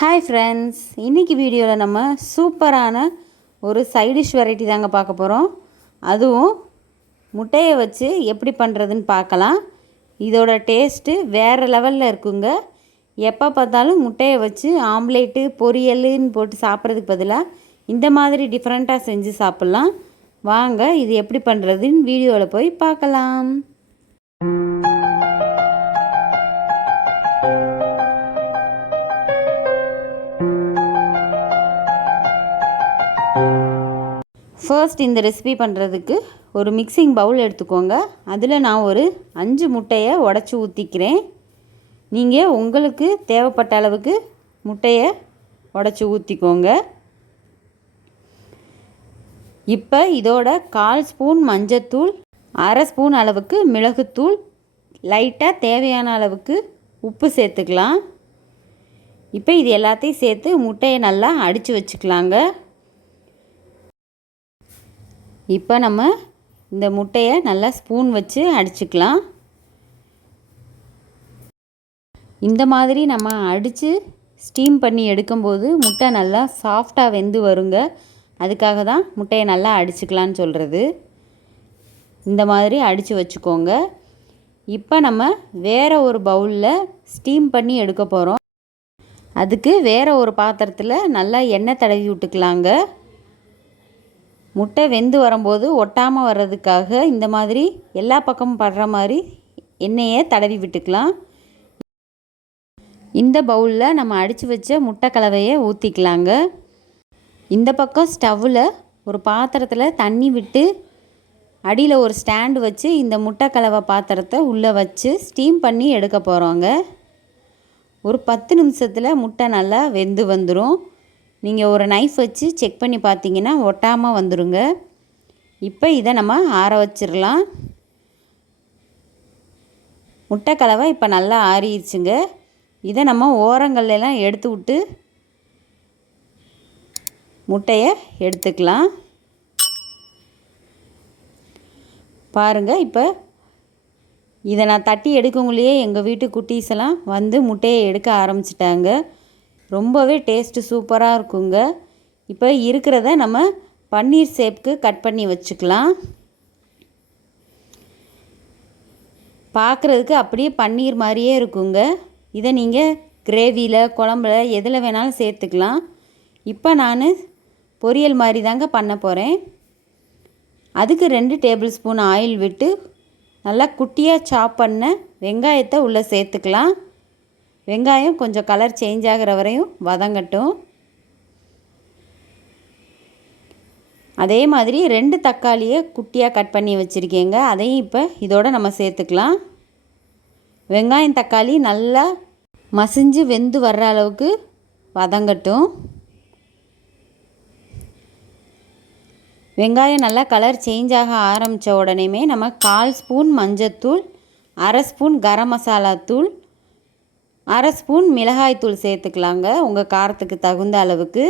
Hi friends இன்றைக்கி வீடியோவில் நம்ம சூப்பரான ஒரு சைடிஷ் வெரைட்டி தாங்க பார்க்க போகிறோம் அதுவும் முட்டையை வச்சு எப்படி பண்ணுறதுன்னு பார்க்கலாம். இதோட டேஸ்ட்டு வேறு லெவலில் இருக்குங்க. எப்போ பார்த்தாலும் முட்டையை வச்சு ஆம்லேட்டு பொரியல்னு போட்டு சாப்பிட்றதுக்கு பதிலாக இந்த மாதிரி டிஃப்ரெண்ட்டாக செஞ்சு சாப்பிட்லாம். வாங்க இது எப்படி பண்ணுறதுன்னு வீடியோவில் போய் பார்க்கலாம். ஃபர்ஸ்ட் இந்த ரெசிபி பண்ணுறதுக்கு ஒரு மிக்சிங் பவுல் எடுத்துக்கோங்க. அதில் நான் ஒரு அஞ்சு முட்டையை உடச்சி ஊற்றிக்கிறேன் நீங்கள் உங்களுக்கு தேவைப்பட்ட அளவுக்கு முட்டையை உடச்சி ஊற்றிக்கோங்க இப்போ இதோட கால் ஸ்பூன் மஞ்சத்தூள் அரை ஸ்பூன் அளவுக்கு மிளகுத்தூள் லைட்டாக தேவையான அளவுக்கு உப்பு சேர்த்துக்கலாம். இப்போ இது எல்லாத்தையும் சேர்த்து முட்டையை நல்லா அடித்து வச்சுக்கலாங்க. இப்போ நம்ம இந்த முட்டையை நல்லா ஸ்பூன் வச்சு அடிச்சுக்கலாம். இந்த மாதிரி நம்ம அடித்து ஸ்டீம் பண்ணி எடுக்கும்போது முட்டை நல்லா சாஃப்டாக வெந்து வருங்க. அதுக்காக தான் முட்டையை நல்லா அடிச்சுக்கலான்னு சொல்கிறது இந்த மாதிரி அடித்து வச்சுக்கோங்க. இப்போ நம்ம வேறு ஒரு பவுலில் ஸ்டீம் பண்ணி எடுக்க போகிறோம் அதுக்கு வேறு ஒரு பாத்திரத்தில் நல்லா எண்ணெய் தடவி விட்டுக்கலாங்க. முட்டை வெந்து வரும்போது ஒட்டாமல் வர்றதுக்காக இந்த மாதிரி எல்லா பக்கமும் படுற மாதிரி எண்ணெயை தடவி விட்டுக்கலாம். இந்த பவுலில் நம்ம அடித்து வச்ச முட்டை கலவையை ஊற்றிக்கலாங்க இந்த பக்கம் ஸ்டவ்வில் ஒரு பாத்திரத்தில் தண்ணி விட்டு அடியில் ஒரு ஸ்டாண்டு வச்சு இந்த முட்டை கலவை பாத்திரத்தை உள்ளே வச்சு ஸ்டீம் பண்ணி எடுக்க போகிறோங்க ஒரு பத்து நிமிஷத்தில் முட்டை நல்லா வெந்து வந்துடும் நீங்கள் ஒரு நைஃப் வச்சு செக் பண்ணி பார்த்தீங்கன்னா ஒட்டாமல் வந்துடுங்க இப்போ இதை நம்ம ஆற வச்சிடலாம் முட்டை கலவை இப்போ நல்லா ஆறிடுச்சுங்க. இதை நம்ம ஓரங்கள்லாம் எடுத்து விட்டு முட்டையை எடுத்துக்கலாம். பாருங்கள் இப்போ இதை நான் தட்டி எடுக்கவங்களையே எங்கள் வீட்டு குட்டீஸ் எல்லாம் வந்து முட்டையை எடுக்க ஆரம்பிச்சிட்டாங்க. ரொம்பவே டேஸ்ட்டு சூப்பராக இருக்குங்க. இப்போ இருக்கிறத நம்ம பன்னீர் ஷேப்க்கு கட் பண்ணி வச்சுக்கலாம். பார்க்குறதுக்கு அப்படியே பன்னீர் மாதிரியே இருக்குங்க. இதை நீங்கள் கிரேவியில் குழம்புல எதில் வேணாலும் சேர்த்துக்கலாம். இப்போ நான் பொரியல் மாதிரி தாங்க பண்ண போகிறேன் அதுக்கு ரெண்டு டேபிள் ஸ்பூன் ஆயில் விட்டு நல்லா குட்டியாக சாப் பண்ண வெங்காயத்தை உள்ளே சேர்த்துக்கலாம். வெங்காயம் கொஞ்சம் கலர் சேஞ்ச் ஆகிற வரையும் வதங்கட்டும். அதே மாதிரி ரெண்டு தக்காளியை குட்டியாக கட் பண்ணி வச்சுருக்கேங்க. அதையும் இப்போ இதோடு நம்ம சேர்த்துக்கலாம். வெங்காயம் தக்காளி நல்லா மசிஞ்சு வெந்து வர்ற அளவுக்கு வதங்கட்டும். வெங்காயம் நல்லா கலர் சேஞ்ச் ஆக ஆரம்பித்த உடனேமே நம்ம கால் ஸ்பூன் மஞ்சத்தூள் அரை ஸ்பூன் கரம் மசாலா தூள் அரை ஸ்பூன் மிளகாய்த்தூள் சேர்த்துக்கலாங்க. உங்கள் காரத்துக்கு தகுந்த அளவுக்கு.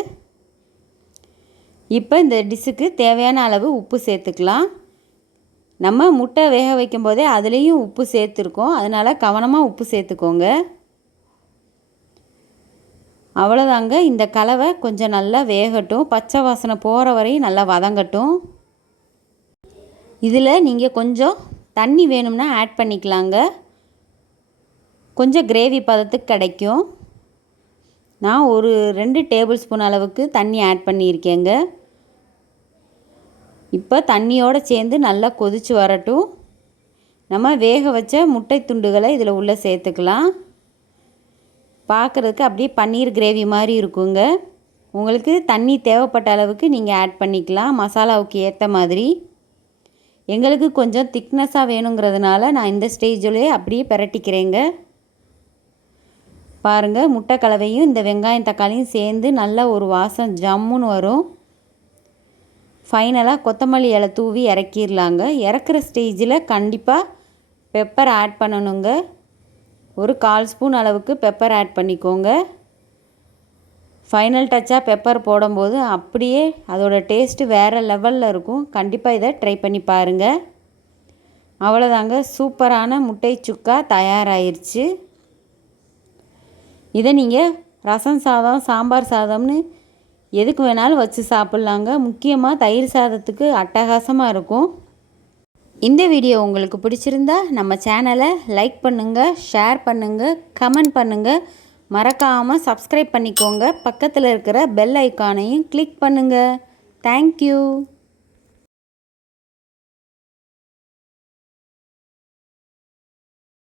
இப்போ இந்த டிஷ்ஷுக்கு தேவையான அளவு உப்பு சேர்த்துக்கலாம். நம்ம முட்டை வேக வைக்கும் போதே அதுலேயும் உப்பு சேர்த்துருக்கோம். அதனால் கவனமாக உப்பு சேர்த்துக்கோங்க. அவ்வளோதாங்க இந்த கலவை கொஞ்சம் நல்லா வேகட்டும். பச்சை வாசனை போகிற வரையும் நல்லா வதங்கட்டும். இதில் நீங்கள் கொஞ்சம் தண்ணி வேணும்னா ஆட் பண்ணிக்கலாங்க. கொஞ்சம் கிரேவி பதத்துக்கு கிடைக்கும். நான் ஒரு ரெண்டு டேபிள் ஸ்பூன் அளவுக்கு தண்ணி ஆட் பண்ணியிருக்கேங்க. இப்போ தண்ணியோடு சேர்ந்து நல்லா கொதித்து வரட்டும். நம்ம வேக வச்ச முட்டை துண்டுகளை இதில் உள்ளே சேர்த்துக்கலாம். பார்க்குறதுக்கு அப்படியே பன்னீர் கிரேவி மாதிரி இருக்குங்க. உங்களுக்கு தண்ணி தேவைப்பட்ட அளவுக்கு நீங்கள் ஆட் பண்ணிக்கலாம். மசாலாவுக்கு ஏற்ற மாதிரி. எங்களுக்கு கொஞ்சம் திக்னஸாக வேணுங்கிறதுனால நான் இந்த ஸ்டேஜிலே அப்படியே பிரட்டிக்கிறேங்க. பாருங்கள் முட்டை கலவையும் இந்த வெங்காயம் தக்காளியும் சேர்ந்து நல்லா ஒரு வாசம் ஜம்முன்னு வரும். ஃபைனலாக கொத்தமல்லி இலை தூவி இறக்கிடலாங்க இறக்குற ஸ்டேஜில் கண்டிப்பாக பெப்பர் ஆட் பண்ணணுங்க. ஒரு கால் ஸ்பூன் அளவுக்கு பெப்பர் ஆட் பண்ணிக்கோங்க. ஃபைனல் டச்சாக பெப்பர் போடும்போது அப்படியே அதோடய டேஸ்ட்டு வேறு லெவலில் இருக்கும். கண்டிப்பாக இதை ட்ரை பண்ணி பாருங்கள் அவ்வளோதாங்க சூப்பரான முட்டை சுக்கா தயாராகிருச்சு இதை நீங்கள் ரசம் சாதம் சாம்பார் சாதம்னு எதுக்கு வேணாலும் வச்சு சாப்பிட்லாங்க. முக்கியமாக தயிர் சாதத்துக்கு அட்டகாசமாக இருக்கும். இந்த வீடியோ உங்களுக்கு பிடிச்சிருந்தா நம்ம சேனலை லைக் பண்ணுங்கள் ஷேர் பண்ணுங்கள் கமெண்ட் பண்ணுங்கள் மறக்காமல் சப்ஸ்கிரைப் பண்ணிக்கோங்க. பக்கத்தில் இருக்கிற பெல் ஐக்கானையும் கிளிக் பண்ணுங்கள் தேங்க்யூ